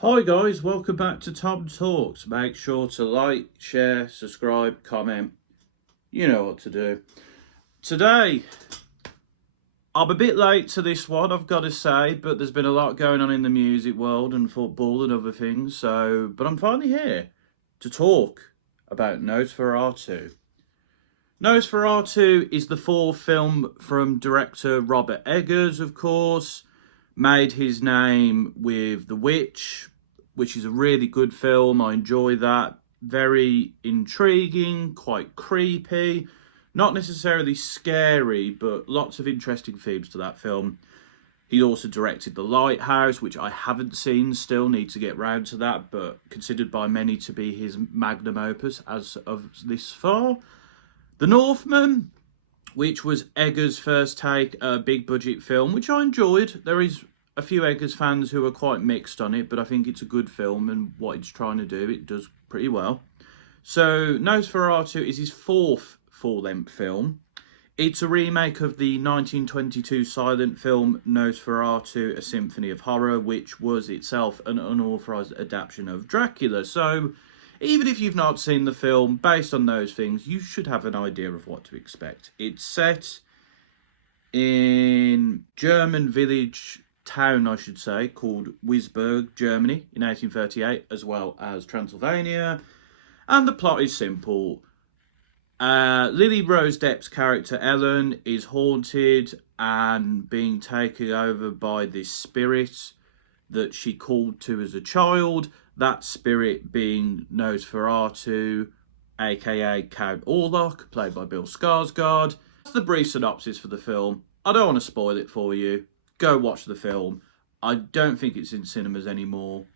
Hi guys, welcome back to Tom Talks. Make sure to like, share, subscribe, comment. You know what to do. Today, I'm a bit late to this one, I've got to say, but there's been a lot going on in the music world and football and other things. But I'm finally here to talk about Nosferatu. Nosferatu is the fourth film from director Robert Eggers, of course. Made his name with The Witch, which is a really good film. I enjoy that. Very intriguing, quite creepy. Not necessarily scary, but lots of interesting themes to that film. He also directed The Lighthouse, which I haven't seen still, need to get round to that, but considered by many to be his magnum opus as of this far. The Northman, which was Eggers' first take, a big budget film, which I enjoyed. There is a few Eggers fans who are quite mixed on it, but I think it's a good film and what it's trying to do, it does pretty well. So Nosferatu is his fourth full-length film. It's a remake of the 1922 silent film Nosferatu, A Symphony of Horror, which was itself an unauthorized adaptation of Dracula. So even if you've not seen the film, based on those things, you should have an idea of what to expect. It's set in German village town, I should say, called Wisburg, Germany, in 1838, as well as Transylvania. And the plot is simple. Lily Rose Depp's character Ellen is haunted and being taken over by this spirit that she called to as a child. That spirit being Nosferatu, aka Count Orlok, played by Bill Skarsgård. That's the brief synopsis for the film. I don't want to spoil it for you. Go watch the film. I don't think it's in cinemas anymore,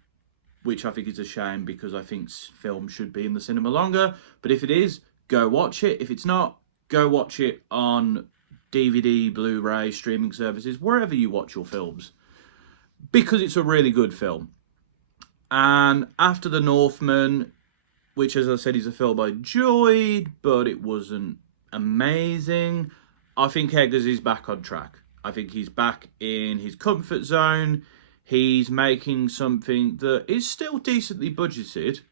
which I think is a shame because I think film should be in the cinema longer. But if it is, go watch it. If it's not, go watch it on DVD, Blu-ray, streaming services, wherever you watch your films, because it's a really good film. And after The Northman, which, as I said, is a film I enjoyed, but it wasn't amazing, I think Eggers is back on track. I think he's back in his comfort zone. He's making something that is still decently budgeted,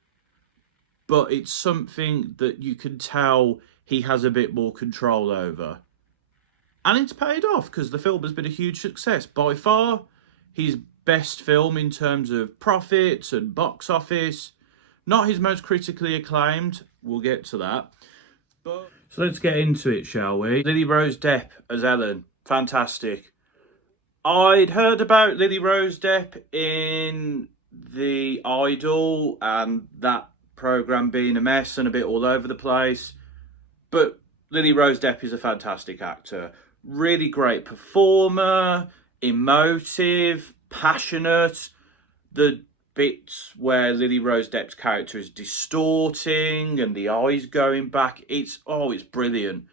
but it's something that you can tell he has a bit more control over. And it's paid off because the film has been a huge success. By far, his best film in terms of profits and box office. Not his most critically acclaimed. We'll get to that. So let's get into it, shall we? Lily Rose Depp as Ellen. Fantastic. I'd heard about Lily Rose Depp in The Idol and that programme being a mess and a bit all over the place. But Lily Rose Depp is a fantastic actor. Really great performer, emotive, passionate. The bits where Lily Rose Depp's character is distorting and the eyes going back, it's brilliant.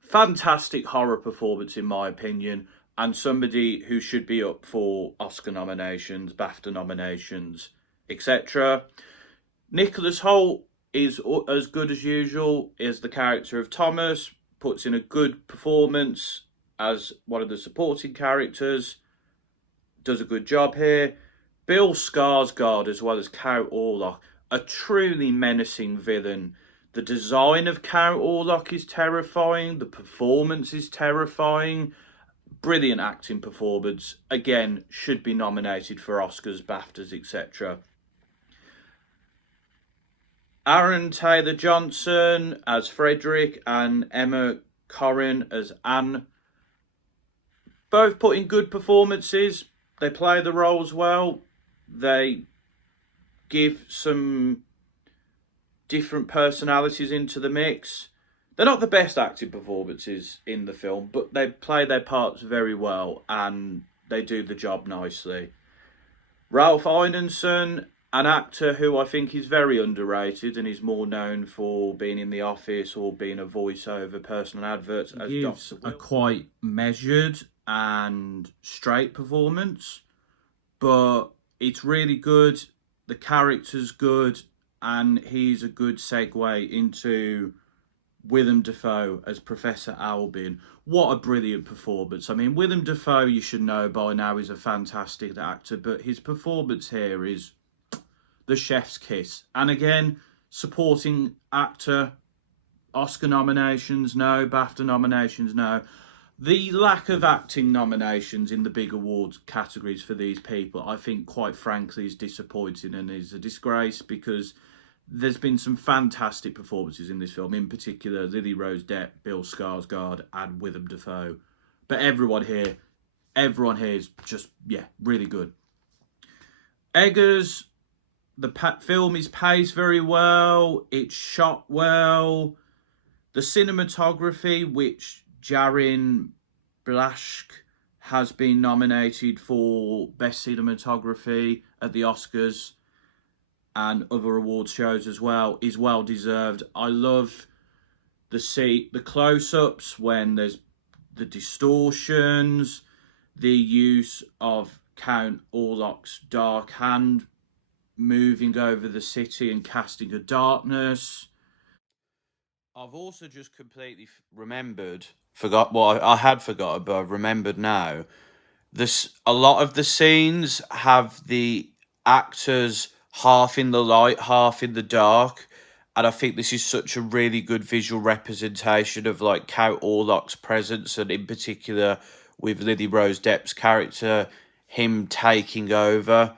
Fantastic horror performance in my opinion, and somebody who should be up for Oscar nominations, BAFTA nominations, etc. Nicholas Hoult is as good as usual as the character of Thomas, puts in a good performance as one of the supporting characters, does a good job here. Bill Skarsgård as well as Count Orlok, a truly menacing villain. The design of Count Orlok is terrifying, the performance is terrifying. Brilliant acting performance. Again, should be nominated for Oscars, BAFTAs, etc. Aaron Taylor Johnson as Frederick and Emma Corrin as Anne. Both put in good performances. They play the roles well. They give some different personalities into the mix. They're not the best acting performances in the film, but they play their parts very well and they do the job nicely. Ralph Ineson, an actor who I think is very underrated and is more known for being in The Office or being a voiceover person on adverts, as gives a quite measured and straight performance, but it's really good. The character's good, and he's a good segue into Willem Dafoe as Professor Albin. What a brilliant performance. I mean, Willem Dafoe, you should know by now, is a fantastic actor, but his performance here is the chef's kiss. And again, supporting actor, Oscar nominations, no. BAFTA nominations, no. The lack of acting nominations in the big awards categories for these people, I think, quite frankly, is disappointing and is a disgrace, because there's been some fantastic performances in this film, in particular Lily Rose Depp, Bill Skarsgård, and Willem Dafoe. But everyone here is just, yeah, really good. Eggers, the film is paced very well, it's shot well. The cinematography, which Jarin Blaschke has been nominated for Best Cinematography at the Oscars and other awards shows as well, is well deserved. I love the close-ups when there's the distortions, the use of Count Orlok's dark hand moving over the city and casting a darkness. I've also just completely forgot. Well, I had forgotten, but I've remembered now. A lot of the scenes have the actors half in the light, half in the dark, and I think this is such a really good visual representation of like Count Orlok's presence, and in particular with Lily Rose Depp's character, him taking over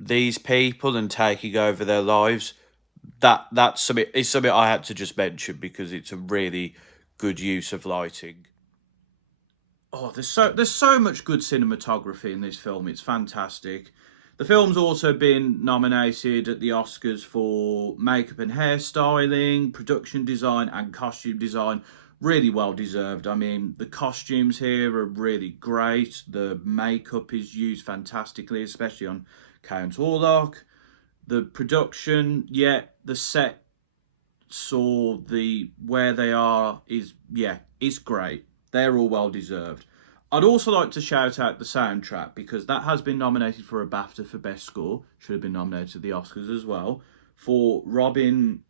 these people and taking over their lives. That's something. It's something I had to just mention because it's a really good use of lighting. Oh, there's so much good cinematography in this film. It's fantastic. The film's also been nominated at the Oscars for makeup and hairstyling, production design, and costume design. Really well deserved. I mean, the costumes here are really great. The makeup is used fantastically, especially on Count Orlok. The production, yeah, the set saw where they are is, yeah, it's great. They're all well deserved. I'd also like to shout out the soundtrack, because that has been nominated for a BAFTA for Best Score. Should have been nominated at the Oscars as well. For Robin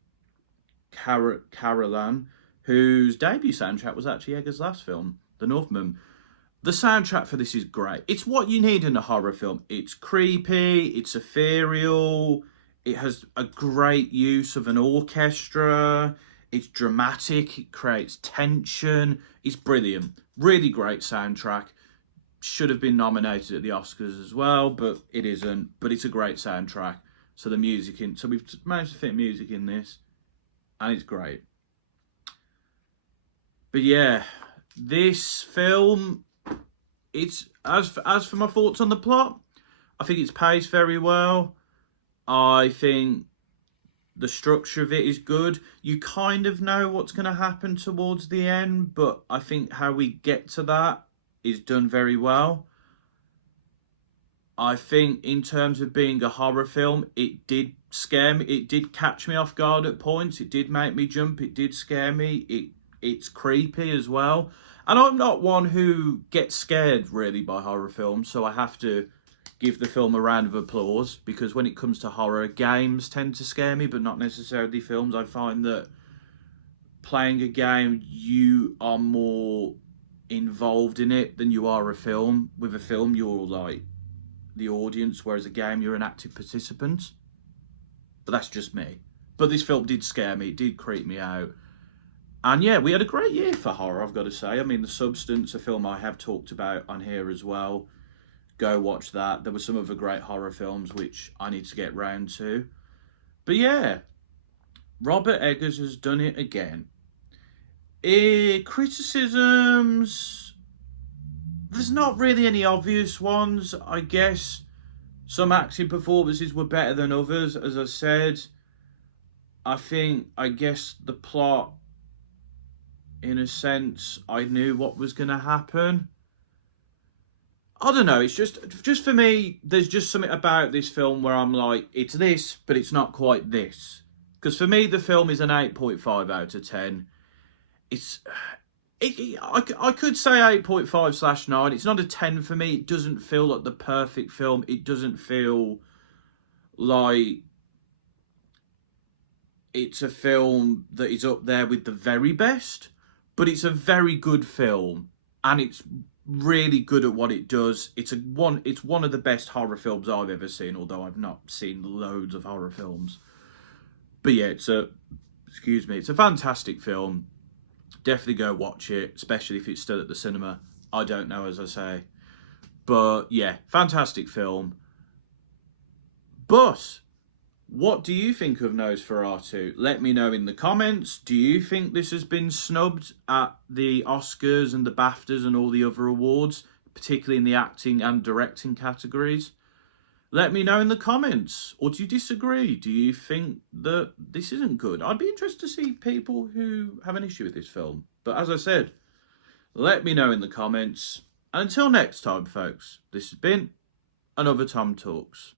Carolan, whose debut soundtrack was actually Eggers' last film, The Northman. The soundtrack for this is great. It's what you need in a horror film. It's creepy, it's ethereal, it has a great use of an orchestra, it's dramatic, it creates tension, it's brilliant. Really great soundtrack. Should have been nominated at the Oscars as well, but it isn't. But it's a great soundtrack. So we've managed to fit music in this, and it's great. But yeah, this film, it's as for my thoughts on the plot, I think it's paced very well. I think the structure of it is good. You kind of know what's going to happen towards the end, but I think how we get to that is done very well. I think in terms of being a horror film, it did scare me. It did catch me off guard at points. It did make me jump. It did scare me. It's creepy as well. And I'm not one who gets scared really by horror films, so I have to give the film a round of applause, because when it comes to horror, games tend to scare me, but not necessarily films. I find that playing a game, you are more involved in it than you are a film. With a film, you're like the audience, whereas a game, you're an active participant. But that's just me. But this film did scare me. It did creep me out. And yeah, we had a great year for horror, I've got to say. I mean, The Substance, a film I have talked about on here as well. Go watch that. There were some other great horror films which I need to get round to. But yeah, Robert Eggers has done it again. Criticisms, there's not really any obvious ones. I guess some acting performances were better than others, as I said. I guess the plot, in a sense, I knew what was going to happen. I don't know, it's just for me, there's just something about this film where I'm like, it's this, but it's not quite this. Because for me, the film is an 8.5 out of 10. I could say 8.5/9. It's not a 10 for me. It doesn't feel like the perfect film. It doesn't feel like it's a film that is up there with the very best. But it's a very good film. And it's really good at what it does. It's one of the best horror films I've ever seen, although I've not seen loads of horror films. But yeah, it's a fantastic film. Definitely go watch it, especially if it's still at the cinema. I don't know, as I say. But yeah, fantastic film. But what do you think of Nosferatu? Let me know in the comments. Do you think this has been snubbed at the Oscars and the BAFTAs and all the other awards, particularly in the acting and directing categories? Let me know in the comments. Or do you disagree? Do you think that this isn't good? I'd be interested to see people who have an issue with this film. But as I said, let me know in the comments. And until next time, folks, this has been another Tom Talks.